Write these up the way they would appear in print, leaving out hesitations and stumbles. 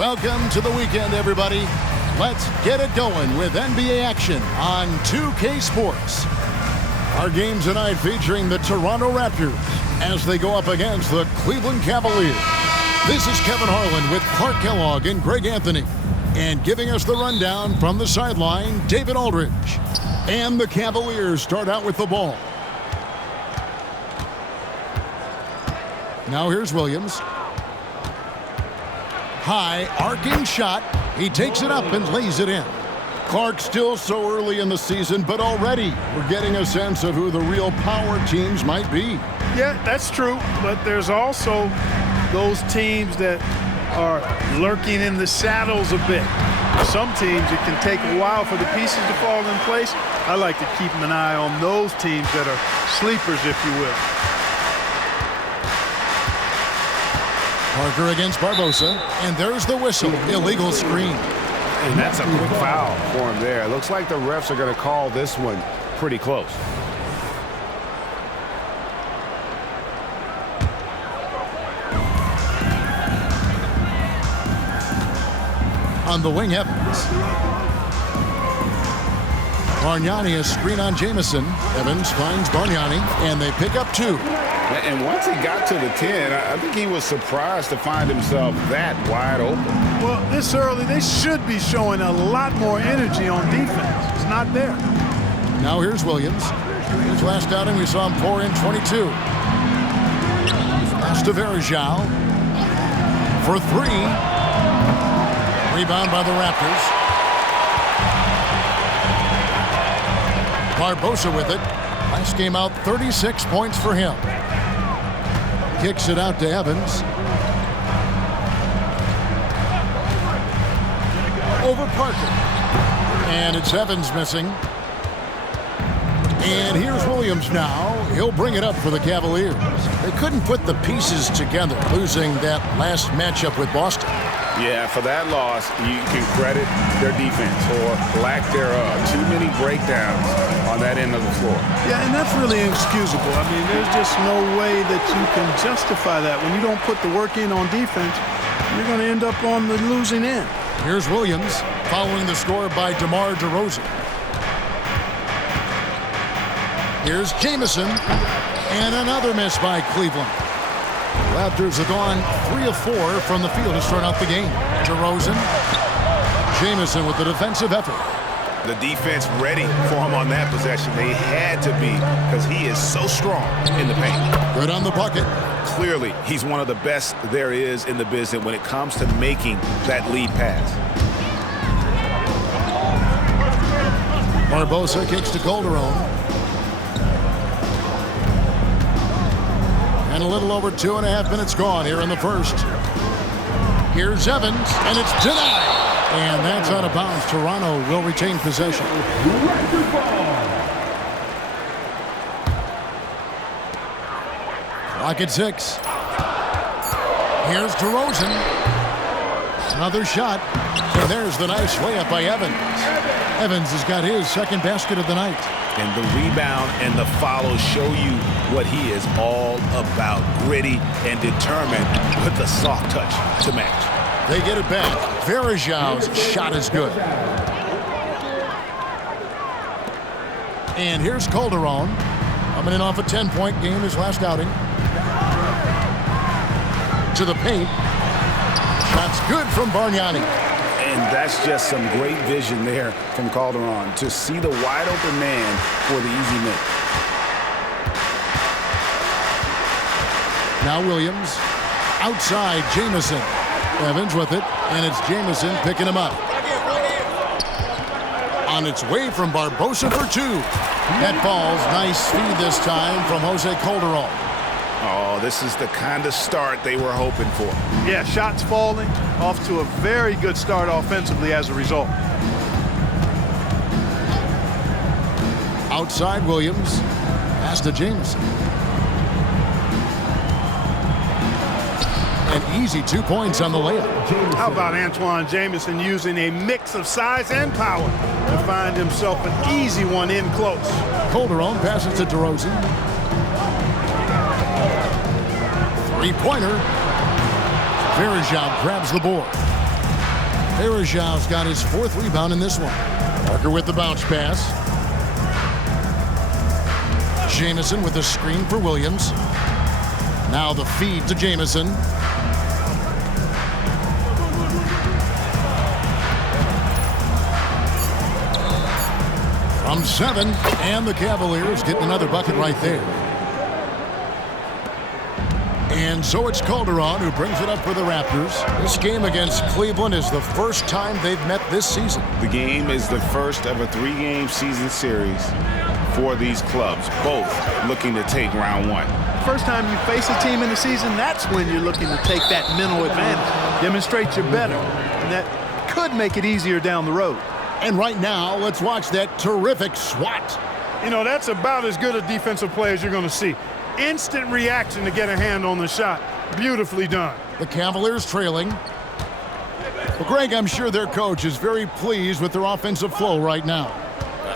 Welcome to the weekend, everybody. Let's get it going with NBA action on 2K Sports. Our game tonight featuring the Toronto Raptors as they go up against the Cleveland Cavaliers. This is Kevin Harlan with Clark Kellogg and Greg Anthony. And giving us the rundown from the sideline, David Aldridge. And the Cavaliers start out with the ball. Now here's Williams. High, arcing shot. He takes it up and lays it in. Clark still so early in the season, but already we're getting a sense of who the real power teams might be. Yeah, that's true, but there's also those teams that are lurking in the shadows a bit. Some teams, it can take a while for the pieces to fall in place. I like to keep an eye on those teams that are sleepers, if you will. Parker against Barbosa, and there's the whistle. Illegal screen. And that's a quick foul for him there. Looks like the refs are going to call this one pretty close. On the wing, Evans. Bargnani, a screen on Jamison. Evans finds Bargnani, and they pick up two. And once he got to the 10, I think he was surprised to find himself that wide open. Well, this early, they should be showing a lot more energy on defense. It's not there. Now here's Williams. His last outing, we saw him pour in 22. Pass to Verjao. For three. Rebound by the Raptors. Barbosa with it. Last game out, 36 points for him. Kicks it out to Evans. Over Parker. And it's Evans missing. And here's Williams now. He'll bring it up for the Cavaliers. They couldn't put the pieces together, losing that last matchup with Boston. Yeah, for that loss, you can credit their defense or lack thereof. Too many breakdowns on that end of the floor. Yeah, and that's really inexcusable. I mean, there's just no way that you can justify that. When you don't put the work in on defense, you're going to end up on the losing end. Here's Williams following the score by DeMar DeRozan. Here's Jamison, and another miss by Cleveland. Raptors have gone 3 of 4 from the field to start out the game. DeRozan, Jamison with the defensive effort. The defense ready for him on that possession. They had to be because he is so strong in the paint. Good on the bucket. Clearly, he's one of the best there is in the business when it comes to making that lead pass. Barbosa kicks to Calderon. And a little over 2.5 minutes gone here in the first. Here's Evans, and it's denied. And that's out of bounds. Toronto will retain possession. Clock at 6. Here's DeRozan. Another shot. And there's the nice layup by Evans. Evans has got his second basket of the night. And the rebound and the follow show you what he is all about. Gritty and determined with the soft touch to match. They get it back. Verjao's shot is good. And here's Calderon. Coming in off a 10-point game his last outing. To the paint. Shot's good from Bargnani. And that's just some great vision there from Calderon to see the wide open man for the easy make. Now Williams. Outside Jamison. Evans with it. And it's Jamison picking him up. On its way from Barbosa for two. That falls. Nice speed this time from Jose Calderon. Oh, this is the kind of start they were hoping for. Yeah, shots falling. Off to a very good start offensively as a result. Outside Williams. Pass to Jamison. An easy 2 points on the layup. How about Antoine Jamison using a mix of size and power to find himself an easy one in close? Calderon passes to DeRozan. Three-pointer. Verjao grabs the board. Varejão's got his 4th rebound in this one. Parker with the bounce pass. Jamison with the screen for Williams. Now the feed to Jamison. From 7, and the Cavaliers getting another bucket right there. And so it's Calderon who brings it up for the Raptors. This game against Cleveland is the first time they've met this season. The game is the first of a 3-game season series for these clubs, both looking to take round 1. First time you face a team in the season, that's when you're looking to take that mental advantage. Demonstrate you're better, and that could make it easier down the road. And right now, let's watch that terrific swat. You know, that's about as good a defensive play as you're going to see. Instant reaction to get a hand on the shot. Beautifully done. The Cavaliers trailing. Well, Greg, I'm sure their coach is very pleased with their offensive flow right now.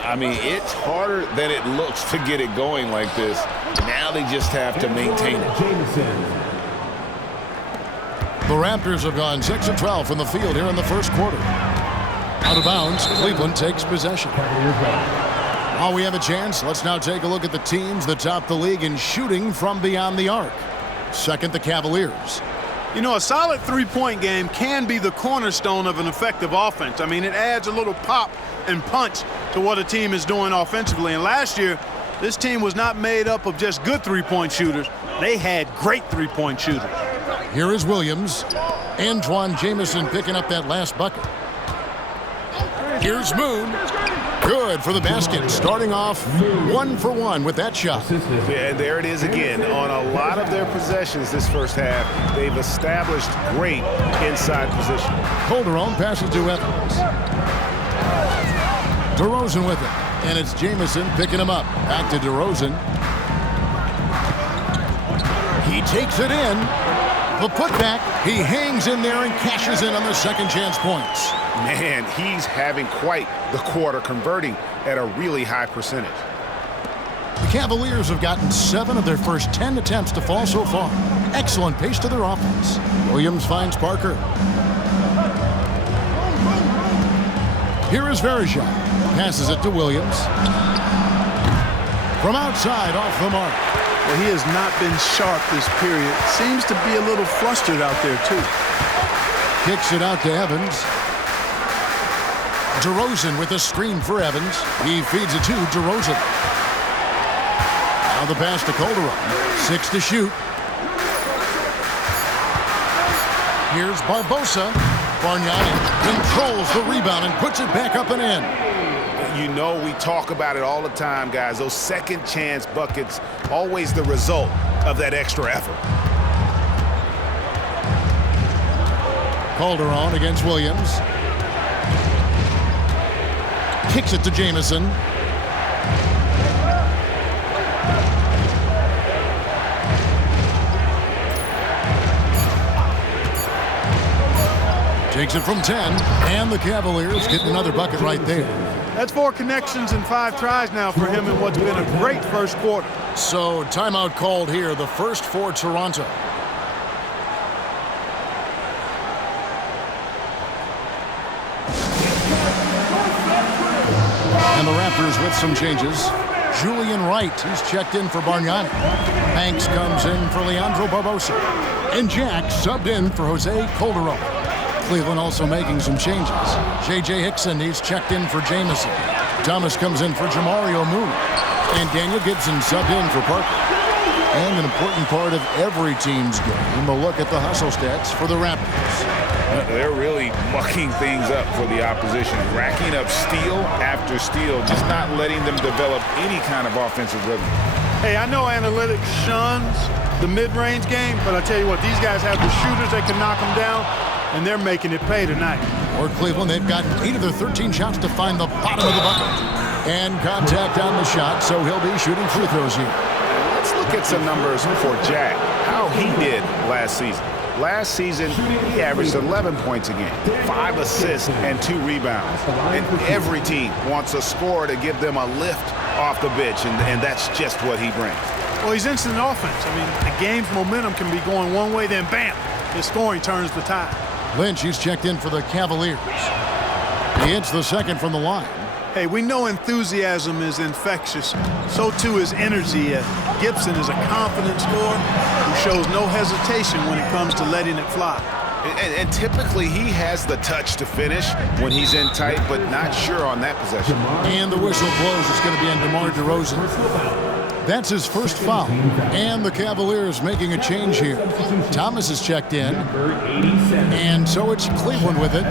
I mean, it's harder than it looks to get it going like this. Now they just have to maintain it. The Raptors have gone 6 of 12 from the field here in the first quarter. Out of bounds, Cleveland takes possession. While we have a chance, let's now take a look at the teams that top the league in shooting from beyond the arc. Second, the Cavaliers. You know, a solid three-point game can be the cornerstone of an effective offense. I mean, it adds a little pop and punch to what a team is doing offensively. And last year, this team was not made up of just good three-point shooters. They had great three-point shooters. Here is Williams. Antoine Jamison picking up that last bucket. Here's Moon. Good for the basket. Starting off 1 for 1 with that shot. Yeah, there it is again. On a lot of their possessions this first half, they've established great inside position. Calderon passes to Evans. DeRozan with it. And it's Jamison picking him up. Back to DeRozan. He takes it in. The putback. He hangs in there and cashes in on the second chance points. Man, he's having quite the quarter, converting at a really high percentage. The Cavaliers have gotten 7 of their first 10 attempts to fall so far. Excellent pace to their offense. Williams finds Parker. Here is Varejão. Passes it to Williams. From outside, off the mark. Well, he has not been sharp this period. Seems to be a little flustered out there, too. Kicks it out to Evans. DeRozan with a screen for Evans. He feeds it to DeRozan. Now the pass to Calderon. 6 to shoot. Here's Barbosa. Bargnani controls the rebound and puts it back up and in. You know, we talk about it all the time, guys. Those second chance buckets, always the result of that extra effort. Calderon against Williams. Kicks it to Jamison. Takes it from 10, and the Cavaliers getting another bucket right there. That's 4 connections and 5 tries now for him in what's been a great first quarter. So timeout called here, the first for Toronto. And the Raptors with some changes. Julian Wright, he's checked in for Bargnani. Banks comes in for Leandro Barbosa. And Jack subbed in for Jose Calderon. Cleveland also making some changes. J.J. Hickson, he's checked in for Jamison. Thomas comes in for Jamario Moon. And Daniel Gibson subbed in for Parker. And an important part of every team's game, a look at the hustle stats for the Raptors. They're really mucking things up for the opposition, racking up steal after steal, just not letting them develop any kind of offensive rhythm. Hey, I know analytics shuns the mid-range game, but I tell you what, these guys have the shooters that can knock them down, and they're making it pay tonight. For Cleveland, they've got 8 of their 13 shots to find the bottom of the bucket. And contact on the shot, so he'll be shooting free throws here. Let's look at some numbers for Jack, how he did last season. Last season, he averaged 11 points a game, 5 assists, and 2 rebounds. And every team wants a scorer to give them a lift off the bench, and that's just what he brings. Well, he's instant offense. I mean, the game's momentum can be going one way, then bam, his scoring turns the tide. Lynch, he's checked in for the Cavaliers. He hits the second from the line. Hey, we know enthusiasm is infectious. So too is energy. Gibson is a confident scorer who shows no hesitation when it comes to letting it fly. And typically he has the touch to finish when he's in tight, but not sure on that possession. And the whistle blows. It's going to be on DeMar DeRozan. That's his first foul. And the Cavaliers making a change here. Thomas is checked in. And so it's Cleveland with it.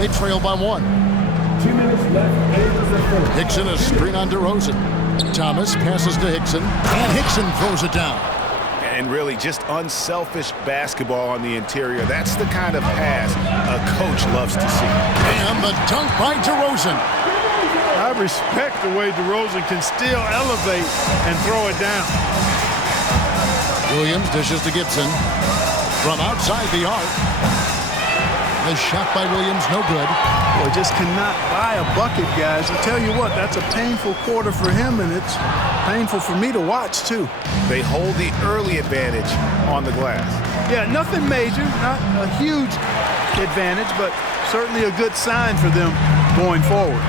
They trail by 1. 2 minutes left. Hickson, a screen on DeRozan. Thomas passes to Hickson. And Hickson throws it down. And really just unselfish basketball on the interior. That's the kind of pass a coach loves to see. And the dunk by DeRozan. I respect the way DeRozan can still elevate and throw it down. Williams dishes to Gibson from outside the arc. The shot by Williams, no good. Boy, just cannot buy a bucket, guys. I tell you what, that's a painful quarter for him, and it's painful for me to watch, too. They hold the early advantage on the glass. Yeah, nothing major, not a huge advantage, but certainly a good sign for them going forward.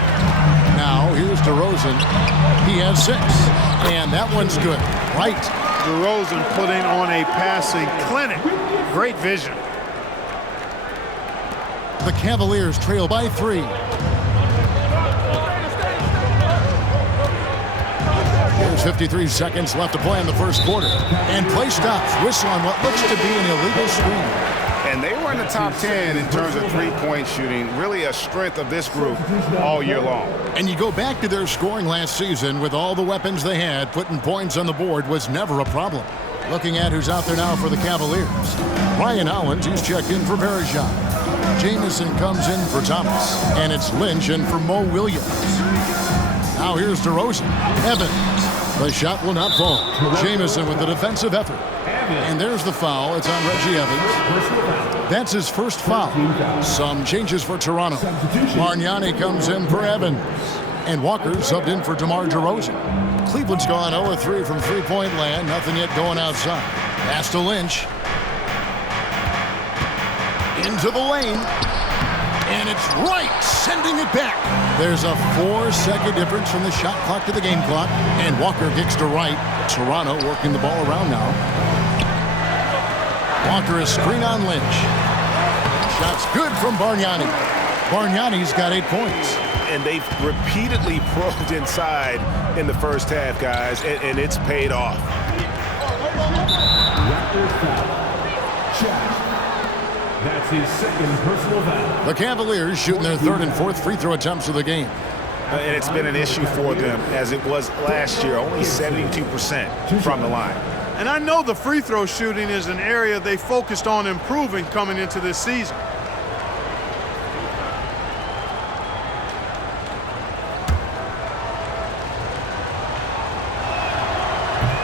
Now, here's DeRozan. He has 6, and that one's good. Right. DeRozan putting on a passing clinic. Great vision. The Cavaliers trail by 3. There's 53 seconds left to play in the first quarter. And play stops. Whistle on what looks to be an illegal screen. And they were in the top 10 in terms of three-point shooting. Really a strength of this group all year long. And you go back to their scoring last season with all the weapons they had, putting points on the board was never a problem. Looking at who's out there now for the Cavaliers. Ryan Hollins, he's checked in for Bergeron. Jamison comes in for Thomas. And it's Lynch in for Mo Williams. Now here's DeRozan. Evans. The shot will not fall. Jamison with the defensive effort. And there's the foul. It's on Reggie Evans. That's his first foul. Some changes for Toronto. Bargnani comes in for Evans. And Walker subbed in for DeMar DeRozan. Cleveland's gone 0-3 from three-point land. Nothing yet going outside. Pass to Lynch. Into the lane. And it's right, sending it back. There's a 4-second difference from the shot clock to the game clock. And Walker kicks to right. Toronto working the ball around now. Walker is screen on Lynch. Shot's good from Bargnani. Bargnani's got 8 points. And they've repeatedly probed inside in the first half, guys, and it's paid off. Raptors foul. Check. That's his second personal foul. The Cavaliers shooting their 3rd and 4th free throw attempts of the game. And it's been an issue for them, as it was last year, only 72% from the line. And I know the free throw shooting is an area they focused on improving coming into this season.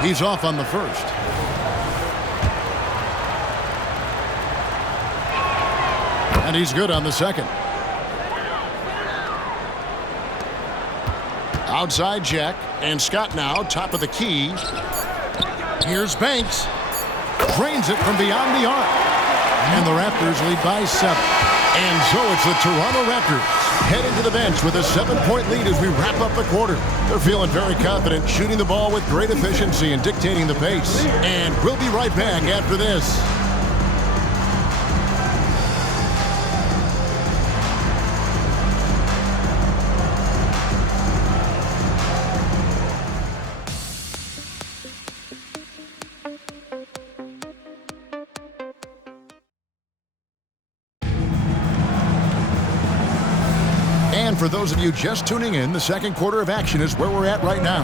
He's off on the first. And he's good on the second. Outside Jack. And Scott now, top of the key. Here's Banks. Drains it from beyond the arc. And the Raptors lead by 7. And so it's the Toronto Raptors heading to the bench with a 7-point lead as we wrap up the quarter. They're feeling very confident, shooting the ball with great efficiency and dictating the pace. And we'll be right back after this. And for those of you just tuning in, the second quarter of action is where we're at right now.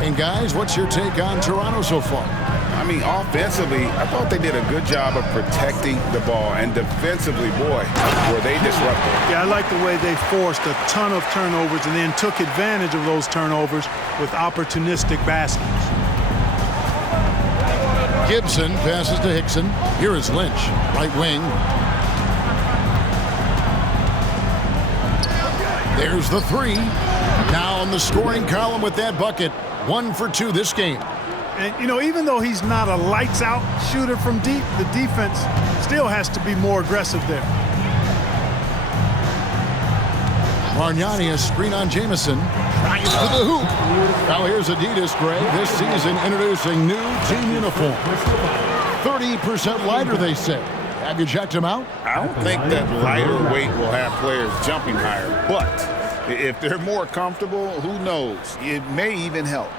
And guys, what's your take on Toronto so far? I mean, offensively, I thought they did a good job of protecting the ball. And defensively, boy, were they disruptive. Yeah, I like the way they forced a ton of turnovers and then took advantage of those turnovers with opportunistic baskets. Gibson passes to Hickson. Here is Lynch, right wing. There's the 3. Now on the scoring column with that bucket. 1 for 2 this game. And, you know, even though he's not a lights-out shooter from deep, the defense still has to be more aggressive there. Bargnani, a screen on Jamison. Tries to the hoop. Now here's Adidas Gray. This season introducing new team uniform. 30% lighter, they say. Have you checked them out? I don't think that lighter weight will have players jumping higher, but if they're more comfortable, who knows? It may even help.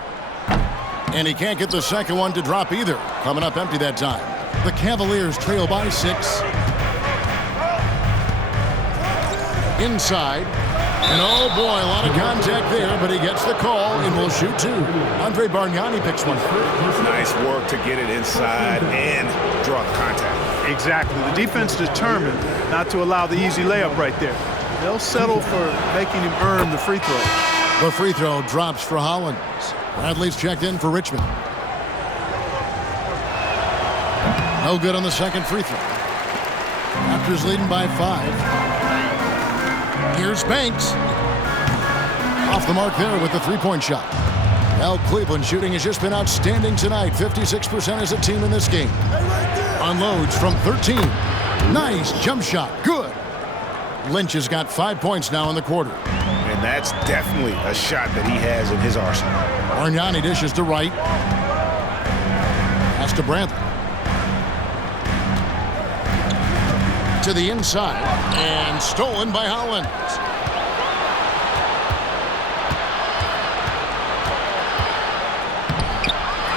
And he can't get the second one to drop either. Coming up empty that time. The Cavaliers trail by 6. Inside. And oh boy, a lot of contact there, but he gets the call and will shoot 2. Andre Bargnani picks one. Nice work to get it inside and draw the contact. Exactly. The defense determined not to allow the easy layup right there. They'll settle for making him earn the free throw. The free throw drops for Hollins. Bradley's checked in for Richmond. No good on the second free throw. Raptors leading by 5. Here's Banks. Off the mark there with the three-point shot. Well, Cleveland shooting has just been outstanding tonight. 56% as a team in this game. Unloads from 13. Nice jump shot. Good. Lynch has got 5 points now in the quarter. And that's definitely a shot that he has in his arsenal. Bargnani dishes to Wright. Pass to Brantley. To the inside. And stolen by Hollins.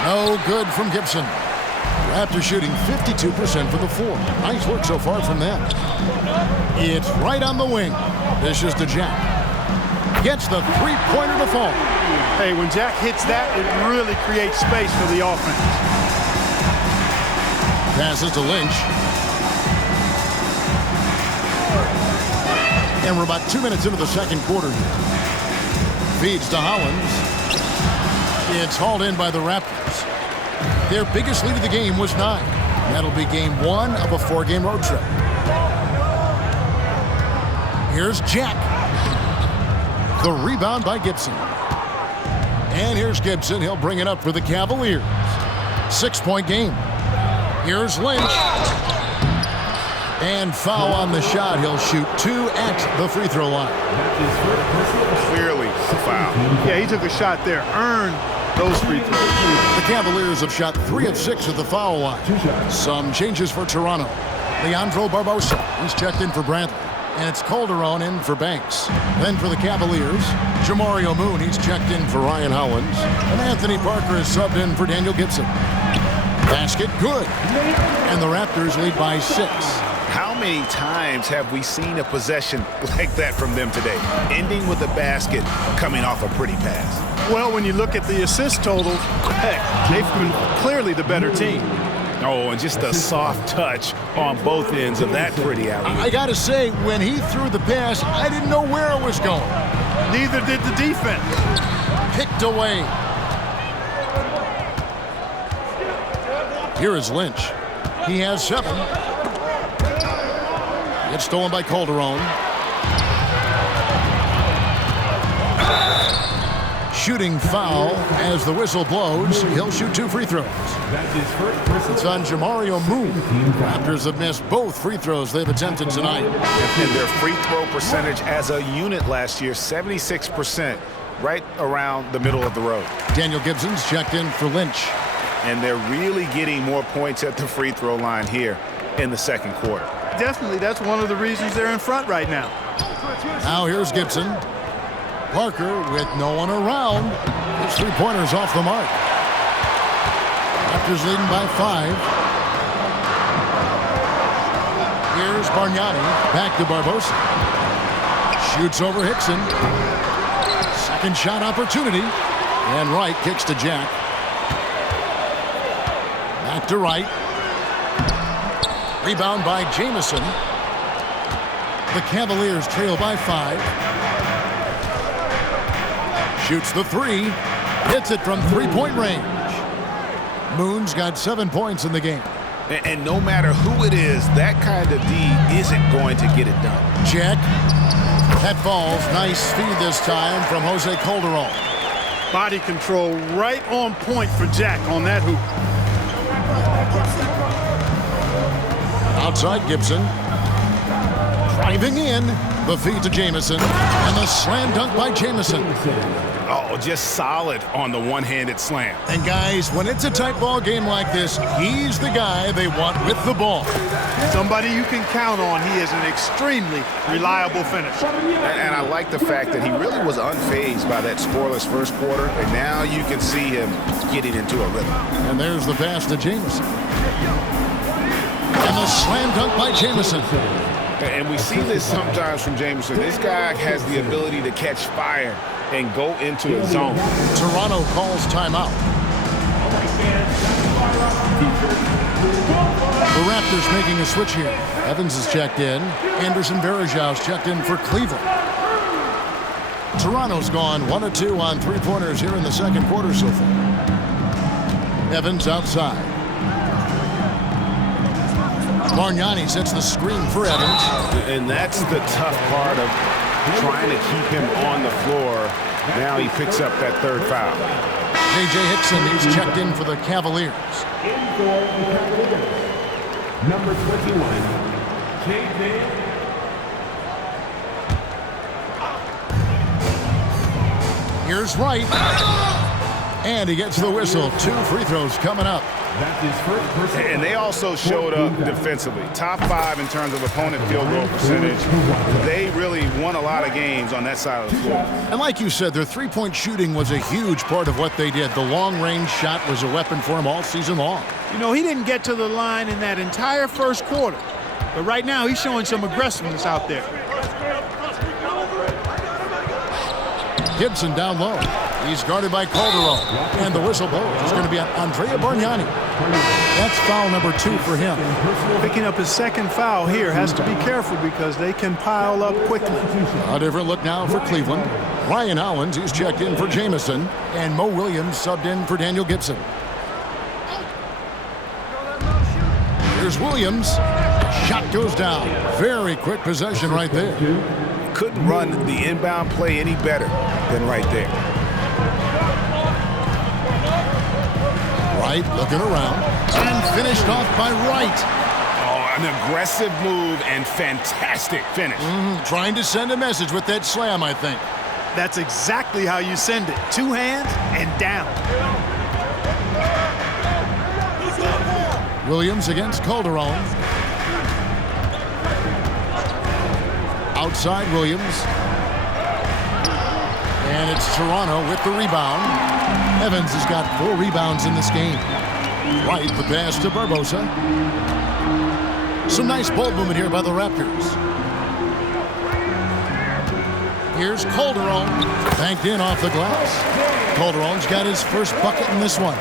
No good from Gibson. Raptors shooting 52% for the 4. Nice work so far from them. It's right on the wing. This is to Jack. Gets the three-pointer to fall. Hey, when Jack hits that, it really creates space for the offense. Passes to Lynch. And we're about 2 minutes into the second quarter here. Feeds to Hollins. It's hauled in by the Raptors. Their biggest lead of the game was 9. That'll be game 1 of a 4-game road trip. Here's Jack. The rebound by Gibson. And here's Gibson. He'll bring it up for the Cavaliers. 6-point game. Here's Lynch. And foul on the shot. He'll shoot 2 at the free throw line. Clearly a foul. Yeah, he took a shot there. Earned those free throws. The Cavaliers have shot 3 of 6 at the foul line. Some changes for Toronto. Leandro Barbosa, he's checked in for Bradley. And it's Calderon in for Banks. Then for the Cavaliers, Jamario Moon, he's checked in for Ryan Hollins. And Anthony Parker is subbed in for Daniel Gibson. Basket good. And the Raptors lead by 6. How many times have we seen a possession like that from them today? Ending with a basket, coming off a pretty pass. Well, when you look at the assist totals, heck, they've been clearly the better team. Oh, and just a soft touch on both ends of that pretty alley. I got to say, when he threw the pass, I didn't know where it was going. Neither did the defense. Picked away. Here is Lynch. He has 7. It's stolen by Calderon. Shooting foul as the whistle blows. He'll shoot 2 free throws. It's on Jamario Moon. Raptors have missed both free throws they've attempted tonight. And their free throw percentage as a unit last year, 76%, right around the middle of the road. Daniel Gibson's checked in for Lynch. And they're really getting more points at the free throw line here in the second quarter. Definitely, that's one of the reasons they're in front right now. Now here's Gibson. Parker with no one around. His three-pointer's off the mark. Raptors leading by 5. Here's Bargnani. Back to Barbosa. Shoots over Hickson. Second shot opportunity. And Wright kicks to Jack. Back to Wright. Rebound by Jamison. The Cavaliers trail by 5. Shoots the 3. Hits it from three-point range. Moon's got 7 points in the game. And no matter who it is, that kind of D isn't going to get it done. Check. That falls. Nice feed this time from Jose Calderon. Body control right on point for Jack on that hoop. Outside Gibson. Driving in. The feed to Jamison, and the slam dunk by Jamison. Oh, just solid on the one-handed slam. And guys, when it's a tight ball game like this, he's the guy they want with the ball. Somebody you can count on. He is an extremely reliable finisher. And I like the fact that he really was unfazed by that scoreless first quarter, and now you can see him getting into a rhythm. And there's the pass to Jamison. And the slam dunk by Jamison. And we see this sometimes from Jamison. This guy has the ability to catch fire and go into a zone. Toronto calls timeout. The Raptors making a switch here. Evans is checked in. Anderson Varejau's checked in for Cleveland. Toronto's gone 1 of 2 on three-pointers here in the second quarter so far. Evans outside. Bargnani sets the screen for Evans. And that's the tough part of trying to keep him on the floor. Now he picks up that third foul. J.J. Hickson is checked in for the Cavaliers. Number 21, J.J. Here's Wright. And he gets the whistle. 2 free throws coming up. That's his first personal. And they also showed up defensively. Top 5 in terms of opponent field goal percentage. They really won a lot of games on that side of the floor. And like you said, their three-point shooting was a huge part of what they did. The long-range shot was a weapon for him all season long. You know, he didn't get to the line in that entire first quarter. But right now, he's showing some aggressiveness out there. Gibson down low. He's guarded by Calderon. And the whistle blows. It's going to be on Andrea Bargnani. That's foul number 2 for him. Picking up his second foul here. Has to be careful because they can pile up quickly. A different look now for Cleveland. Ryan Hollins, he's checked in for Jamison. And Mo Williams subbed in for Daniel Gibson. Here's Williams. Shot goes down. Very quick possession right there. Couldn't run the inbound play any better than right there. Wright looking around. And finished off by Wright. Oh, an aggressive move and fantastic finish. Trying to send a message with that slam, I think. That's exactly how you send it. 2 hands and down. Williams against Calderon. Outside Williams. And it's Toronto with the rebound. Evans has got 4 rebounds in this game. Wright, the pass to Barbosa. Some nice ball movement here by the Raptors. Here's Calderon. Banked in off the glass. Calderon's got his first bucket in this one.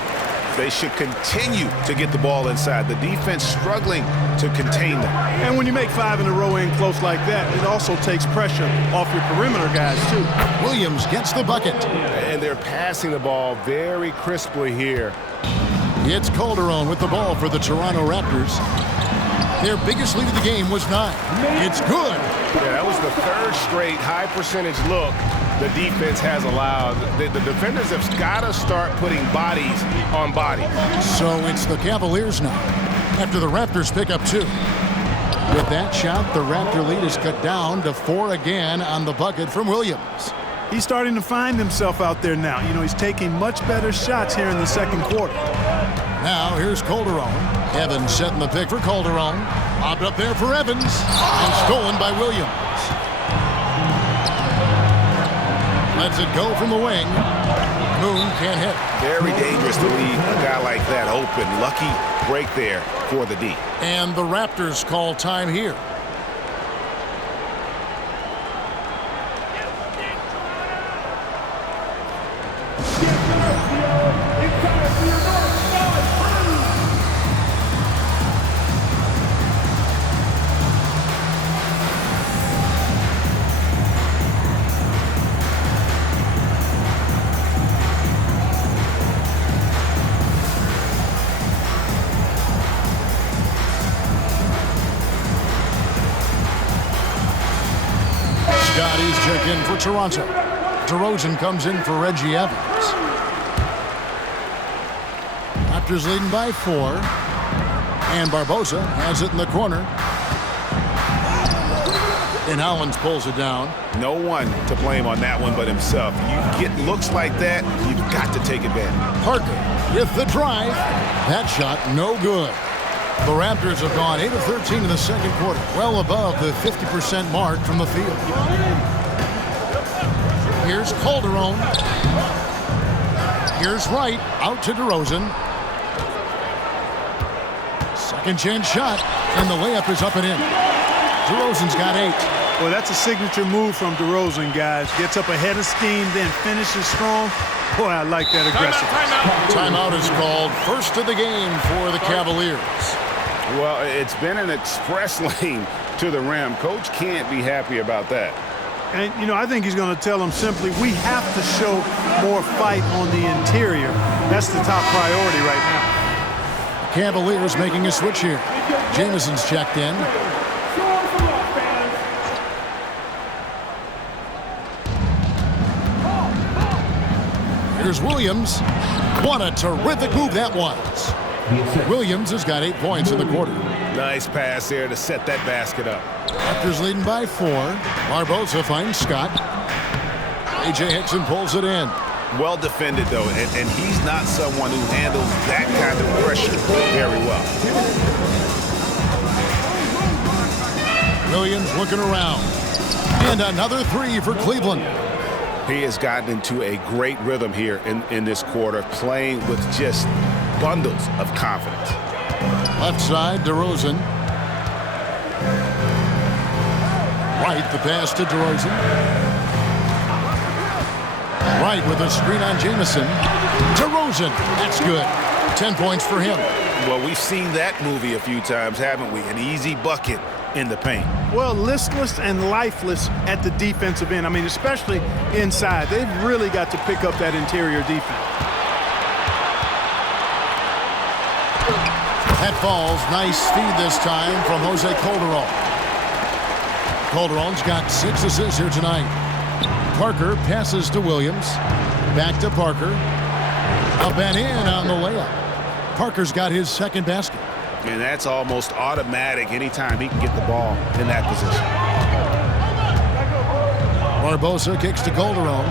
They should continue to get the ball inside. The defense struggling to contain them. And when you make 5 in a row in close like that, it also takes pressure off your perimeter guys, too. Williams gets the bucket. And they're passing the ball very crisply here. It's Calderon with the ball for the Toronto Raptors. Their biggest lead of the game was 9. It's good. Yeah, that was the 3rd straight high percentage look the defense has allowed. The defenders have got to start putting bodies on bodies. So it's the Cavaliers now, after the Raptors pick up 2. With that shot, the Raptor lead is cut down to 4 again on the bucket from Williams. He's starting to find himself out there now. You know, he's taking much better shots here in the second quarter. Now here's Calderon. Evans setting the pick for Calderon. Lobbed up there for Evans. And stolen by Williams. Lets it go from the wing. Moon can't hit. Very dangerous to leave a guy like that open. Lucky break there for the D. And the Raptors call time here. Scotty's checked in for Toronto. DeRozan comes in for Reggie Evans. Raptors leading by 4. And Barbosa has it in the corner. And Hollins pulls it down. No one to blame on that one but himself. You get looks like that, you've got to take advantage. Parker with the drive. That shot no good. The Raptors have gone 8 of 13 in the second quarter, well above the 50% mark from the field. Here's Calderon. Here's Wright, out to DeRozan. Second chance shot, and the layup is up and in. DeRozan's got 8. Well, that's a signature move from DeRozan, guys. Gets up ahead of scheme, then finishes strong. Boy, I like that aggressive. Timeout is called. First of the game for the Cavaliers. Well, it's been an express lane to the rim. Coach can't be happy about that. And, you know, I think he's going to tell them simply, we have to show more fight on the interior. That's the top priority right now. Cavaliers making a switch here. Jameson's checked in. Here's Williams. What a terrific move that was. Williams has got 8 points in the quarter. Nice pass there to set that basket up. Raptors leading by 4. Barbosa finds Scott. A.J. Hickson pulls it in. Well defended, though, and he's not someone who handles that kind of pressure very well. Williams looking around. And another 3 for Cleveland. He has gotten into a great rhythm here in this quarter, playing with just bundles of confidence. Left side, DeRozan. Right, the pass to DeRozan. Right with a screen on Jameson. DeRozan, that's good. 10 points for him. Well, we've seen that movie a few times, haven't we? An easy bucket in the paint. Well, listless and lifeless at the defensive end. I mean, especially inside. They've really got to pick up that interior defense. That falls. Nice feed this time from Jose Calderon. Calderon's got 6 assists here tonight. Parker passes to Williams. Back to Parker. Up and in on the layup. Parker's got his second basket. And that's almost automatic anytime he can get the ball in that position. Barbosa kicks to Calderon.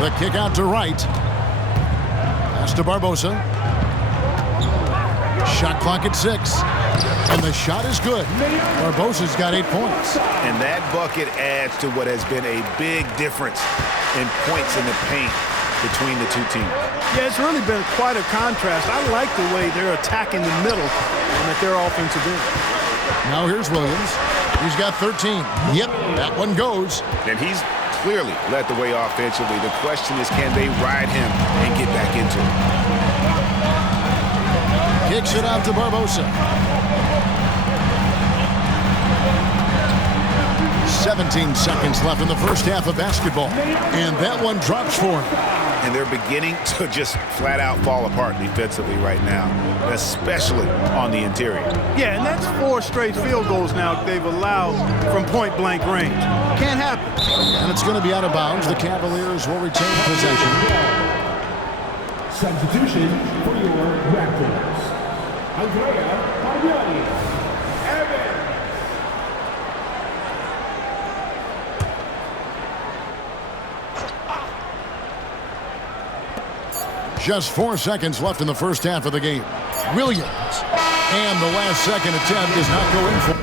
The kick out to Wright. Pass to Barbosa. Shot clock at 6. And the shot is good. Barbosa's got 8 points. And that bucket adds to what has been a big difference in points in the paint between the two teams. Yeah, it's really been quite a contrast. I like the way they're attacking the middle and at their offensive end. Now here's Williams. He's got 13. Yep, that one goes. And he's clearly led the way offensively. The question is, can they ride him and get back into it? Kicks it out to Barbosa. 17 seconds left in the first half of basketball. And that one drops for him. And they're beginning to just flat out fall apart defensively right now, especially on the interior. Yeah, and that's 4 straight field goals now they've allowed from point-blank range. Can't happen. And it's going to be out of bounds. The Cavaliers will retain possession. Substitution for your Raptors. Andrea Bargnani. Just 4 seconds left in the first half of the game. Williams. And the last second attempt does not go in for